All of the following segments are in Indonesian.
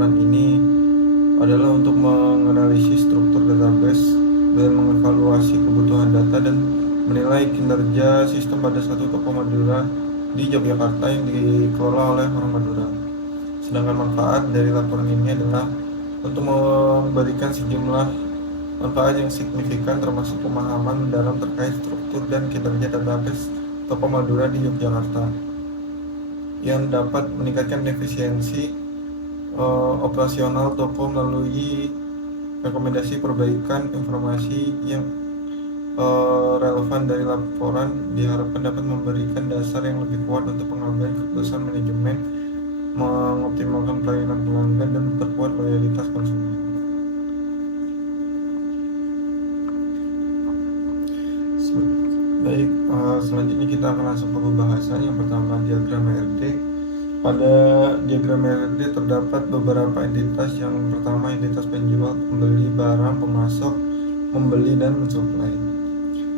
laporan ini adalah untuk menganalisis struktur database dan mengevaluasi kebutuhan data dan menilai kinerja sistem pada satu toko Madura di Yogyakarta yang dikelola oleh orang Madura. Sedangkan manfaat dari laporan ini adalah untuk memberikan sejumlah manfaat yang signifikan termasuk pemahaman mendalam terkait struktur dan kinerja database toko Madura di Yogyakarta yang dapat meningkatkan efisiensi operasional toko melalui rekomendasi perbaikan informasi yang relevan dari laporan diharapkan dapat memberikan dasar yang lebih kuat untuk pengambilan keputusan manajemen, mengoptimalkan pelayanan pelanggan dan memperkuat loyalitas konsumen. Baik, selanjutnya kita akan langsung ke pembahasan. Yang pertama, diagram HRD. Pada diagram HRD terdapat beberapa entitas. Yang pertama, entitas penjual, pembeli barang, pemasok, membeli, dan mensuplai.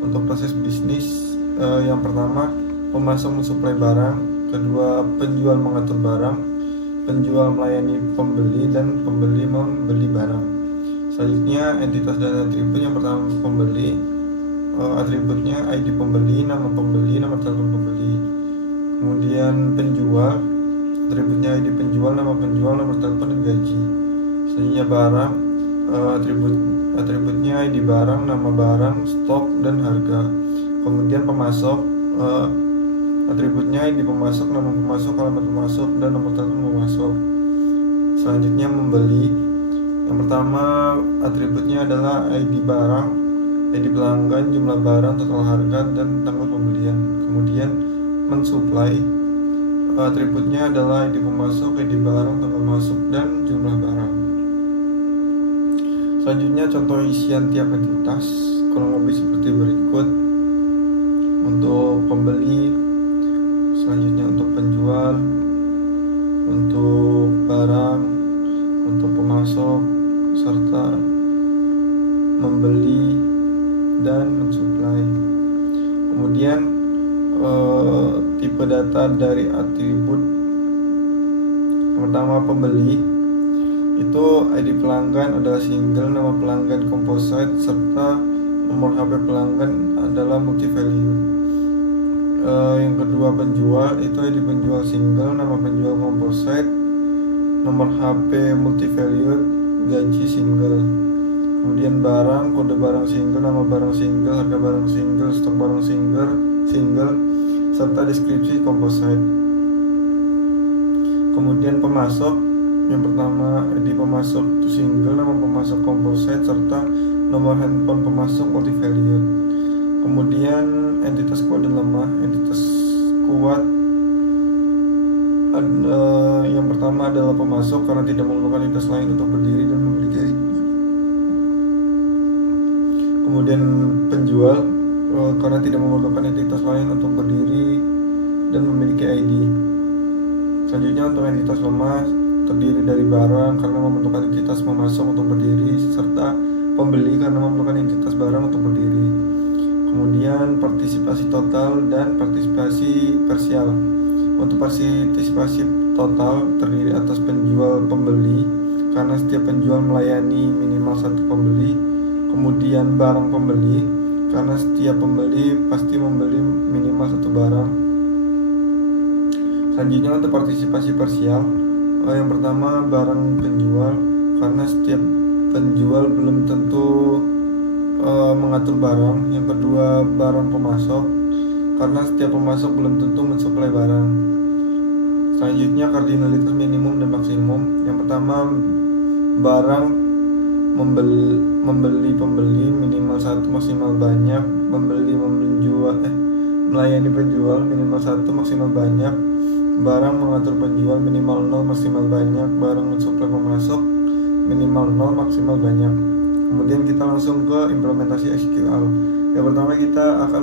Untuk proses bisnis, yang pertama, pemasok mensuplai barang, kedua, penjual mengatur barang, penjual melayani pembeli, dan pembeli membeli barang. Selanjutnya, entitas dan atribut. Yang pertama, pembeli. Atributnya ID pembeli, nama telepon pembeli. Kemudian penjual, atributnya ID penjual, nama penjual, nomor telepon, dan gaji. Selanjutnya barang, atributnya ID barang, nama barang, stok, dan harga. Kemudian pemasok, atributnya ID pemasok, nama pemasok, alamat pemasok, dan nomor telepon pemasok. Selanjutnya membeli. Yang pertama, atributnya adalah ID barang, ID pelanggan, jumlah barang, total harga, dan tanggal pembelian. Kemudian mensuplai, atributnya adalah ID pemasok, ID barang, tanggal masuk, dan jumlah barang. Selanjutnya contoh isian tiap entitas kurang lebih seperti berikut. Untuk pembeli, selanjutnya untuk penjual, untuk barang, untuk pemasok, serta membeli dan mensuplai. Kemudian tipe data dari atribut. Yang pertama, pembeli itu ID pelanggan adalah single, nama pelanggan composite, serta nomor HP pelanggan adalah multi value. Yang kedua, penjual itu ID penjual single, nama penjual composite, nomor HP multi value, gaji single. Kemudian barang, kode barang single, nama barang single, harga barang single, stok barang single, serta deskripsi composite. Kemudian pemasok, yang pertama ID pemasok itu single, nama pemasok composite, serta nomor handphone pemasok multi-value. Kemudian entitas kuat dan lemah. Entitas kuat yang pertama adalah pemasok karena tidak memerlukan entitas lain untuk berdiri dan memiliki ID. Kemudian penjual karena tidak memerlukan entitas lain untuk berdiri dan memiliki ID. Selanjutnya untuk entitas lemah terdiri dari barang karena memerlukan entitas memasok untuk berdiri, serta pembeli karena memerlukan entitas barang untuk berdiri. Kemudian partisipasi total dan partisipasi parsial. Untuk partisipasi total terdiri atas penjual pembeli karena setiap penjual melayani minimal satu pembeli. Kemudian barang pembeli karena setiap pembeli pasti membeli minimal satu barang. Selanjutnya untuk partisipasi parsial, yang pertama barang penjual karena setiap penjual belum tentu mengatur barang. Yang kedua, barang pemasok karena setiap pemasok belum tentu mensuplai barang. Selanjutnya kardinalitas minimum dan maksimum. Yang pertama, barang membeli pembeli minimal satu maksimal banyak, melayani penjual minimal satu maksimal banyak, barang mengatur penjual minimal 0 maksimal banyak, barang mensuplai pemasok minimal 0 maksimal banyak. Kemudian kita langsung ke implementasi SQL. Yang pertama kita akan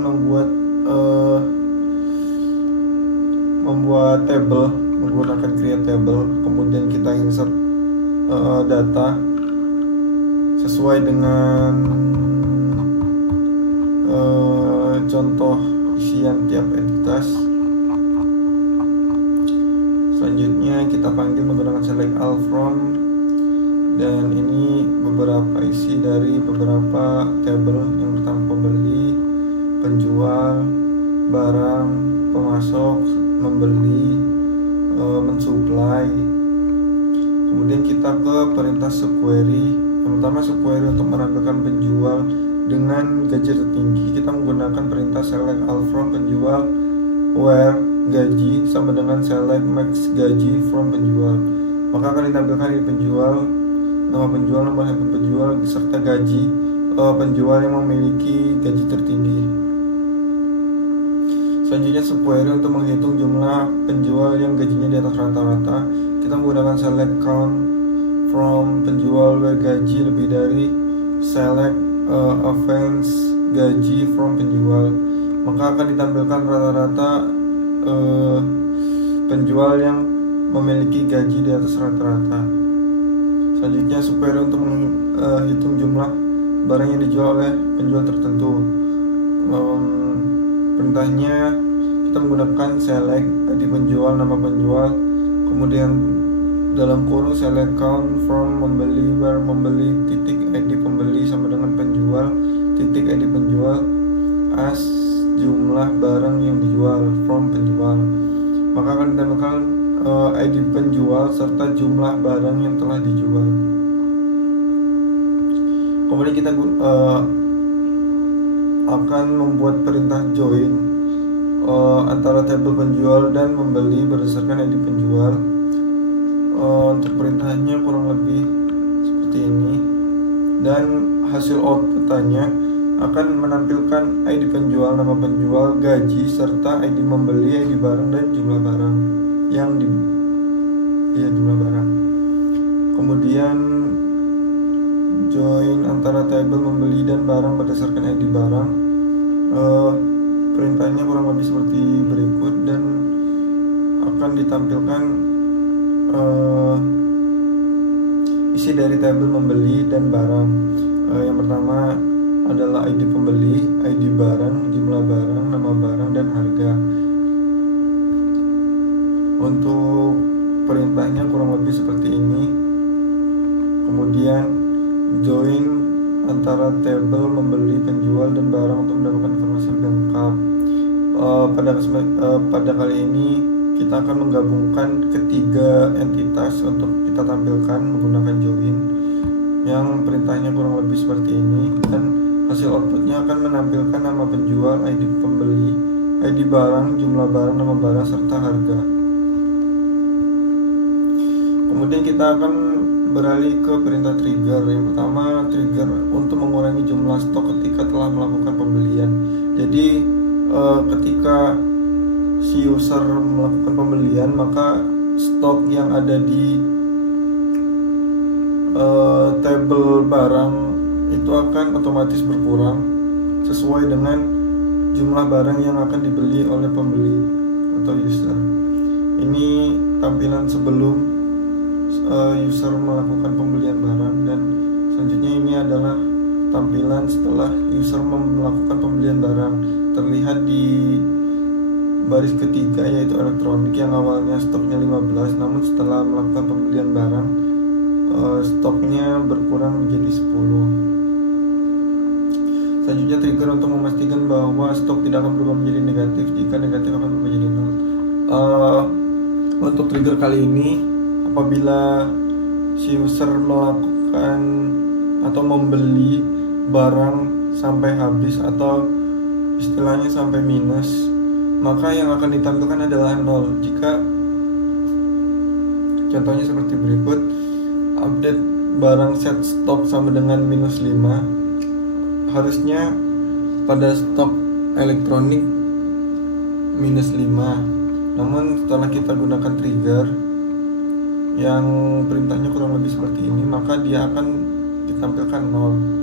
membuat table menggunakan create table. Kemudian kita insert data sesuai dengan contoh isian tiap entitas. Selanjutnya kita panggil menggunakan select all from Dan ini beberapa isi dari beberapa tabel. Yang pertama pembeli, penjual, barang, pemasok, membeli, mensuplai. Kemudian kita ke perintah subquery. Yang pertama subquery untuk menampilkan penjual dengan gaji tertinggi, kita menggunakan perintah select all from penjual where gaji sama dengan select max gaji from penjual. Maka akan ditampilkan di penjual, nama penjual, nomor handphone penjual beserta gaji penjual yang memiliki gaji tertinggi. Selanjutnya subquery untuk menghitung jumlah penjual yang gajinya di atas rata-rata, kita menggunakan select count from penjual where gaji lebih dari select advance gaji from penjual. Maka akan ditampilkan rata-rata penjual yang memiliki gaji di atas rata-rata. Selanjutnya subquery untuk menghitung jumlah barang yang dijual oleh penjual tertentu. Perintahnya kita menggunakan select ID penjual, nama penjual, kemudian dalam kurung select count from membeli where membeli titik ID pembeli sama dengan penjual titik ID penjual as jumlah barang yang dijual from penjual. Maka akan ditampilkan ID penjual serta jumlah barang yang telah dijual. Kemudian kita akan membuat perintah join antara tabel penjual dan membeli berdasarkan ID penjual. Untuk perintahnya kurang lebih seperti ini, dan hasil outputnya akan menampilkan ID penjual, nama penjual, gaji, serta ID membeli, ID barang, dan jumlah barang yang jumlah barang. Kemudian join antara tabel membeli dan barang berdasarkan ID barang. Perintahnya kurang lebih seperti berikut dan akan ditampilkan isi dari tabel membeli dan barang. Yang pertama adalah ID pembeli, ID barang, jumlah barang, nama barang, dan harga. Untuk perintahnya kurang lebih seperti ini. Kemudian join antara tabel membeli, penjual, dan barang untuk mendapatkan informasi lebih lengkap. Pada kali ini kita akan menggabungkan ketiga entitas untuk kita tampilkan menggunakan join, yang perintahnya kurang lebih seperti ini, dan hasil outputnya akan menampilkan nama penjual, ID pembeli, ID barang, jumlah barang, nama barang, serta harga. Kemudian kita akan beralih ke perintah trigger. Yang pertama, trigger untuk mengurangi jumlah stok ketika telah melakukan pembelian. Jadi ketika si user melakukan pembelian, maka stok yang ada di tabel barang itu akan otomatis berkurang sesuai dengan jumlah barang yang akan dibeli oleh pembeli atau user. Ini tampilan sebelum user melakukan pembelian barang, dan selanjutnya ini adalah tampilan setelah user melakukan pembelian barang. Terlihat di baris ketiga yaitu elektronik, yang awalnya stoknya 15, namun setelah melakukan pembelian barang stoknya berkurang menjadi 10. Selanjutnya trigger untuk memastikan bahwa stok tidak akan berubah menjadi negatif. Jika negatif akan berubah menjadi 0. Untuk trigger kali ini, apabila si user melakukan atau membeli barang sampai habis atau istilahnya sampai minus, maka yang akan ditampilkan adalah 0. Jika contohnya seperti berikut, update barang set stok sama dengan minus 5, harusnya pada stok elektronik minus 5. Namun setelah kita gunakan trigger yang perintahnya kurang lebih seperti ini, maka dia akan ditampilkan 0.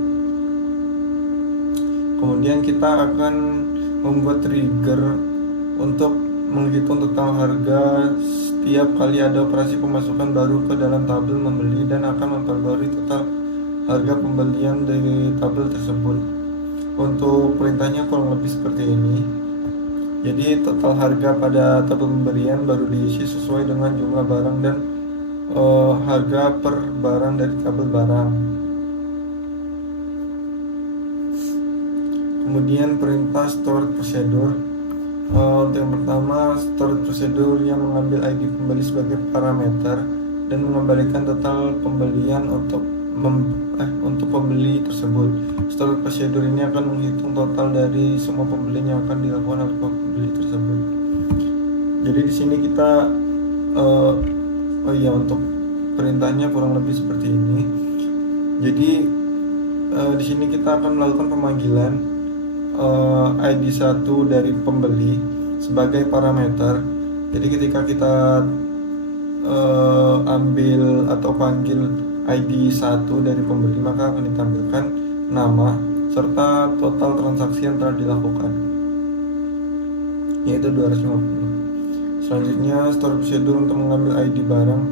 Kemudian kita akan membuat trigger untuk menghitung total harga setiap kali ada operasi pemasukan baru ke dalam tabel membeli, dan akan memperbarui total harga pembelian dari tabel tersebut. Untuk perintahnya kurang lebih seperti ini. Jadi total harga pada tabel pembelian baru diisi sesuai dengan jumlah barang dan harga per barang dari tabel barang. Kemudian perintah storage procedure. Untuk yang pertama, storage procedure yang mengambil ID pembeli sebagai parameter dan mengembalikan total pembelian untuk pembeli tersebut. Storage procedure ini akan menghitung total dari semua pembelian yang akan dilakukan oleh pembeli tersebut. Jadi di sini kita untuk perintahnya kurang lebih seperti ini. Jadi di sini kita akan melakukan pemanggilan ID 1 dari pembeli sebagai parameter. Jadi ketika kita ambil atau panggil ID 1 dari pembeli, maka akan ditampilkan nama serta total transaksi yang telah dilakukan, yaitu 250. Selanjutnya, storage procedure untuk mengambil ID barang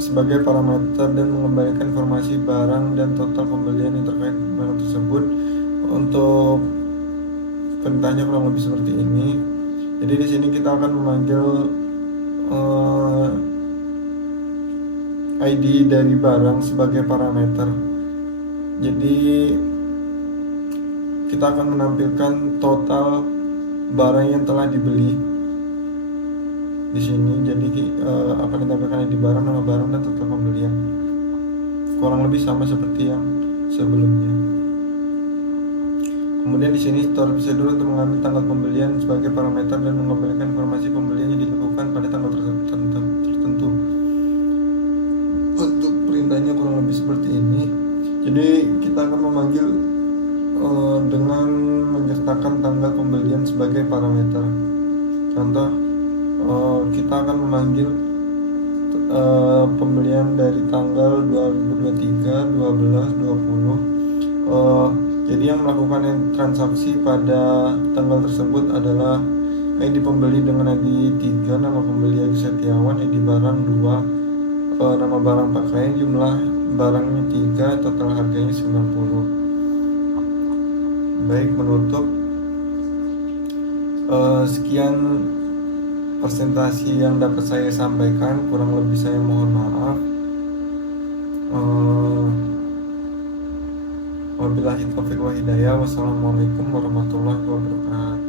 sebagai parameter dan mengembalikan informasi barang dan total pembelian yang terkait barang tersebut. Untuk perintahnya kurang lebih seperti ini. Jadi di sini kita akan memanggil ID dari barang sebagai parameter. Jadi kita akan menampilkan total barang yang telah dibeli di sini. Jadi akan ditampilkan ID barang, nama barang, dan total pembelian. Kurang lebih sama seperti yang sebelumnya. Kemudian di sini storage procedure untuk mengambil tanggal pembelian sebagai parameter dan mengembalikan informasi pembelian yang dilakukan pada tanggal tertentu. Untuk perintahnya kurang lebih seperti ini. Jadi kita akan memanggil dengan menyertakan tanggal pembelian sebagai parameter. Contoh, kita akan memanggil pembelian dari tanggal 2023, 12, 20. Jadi yang melakukan transaksi pada tanggal tersebut adalah ID pembeli dengan ID 3, nama pembeli Agus Setiawan, ID barang 2, nama barang pakaian, jumlah barangnya 3, total harganya 90. Baik, menutup. Sekian presentasi yang dapat saya sampaikan, kurang lebih saya mohon maaf. Wabillahi taufiq wa hidayah. Wassalamualaikum warahmatullahi wabarakatuh.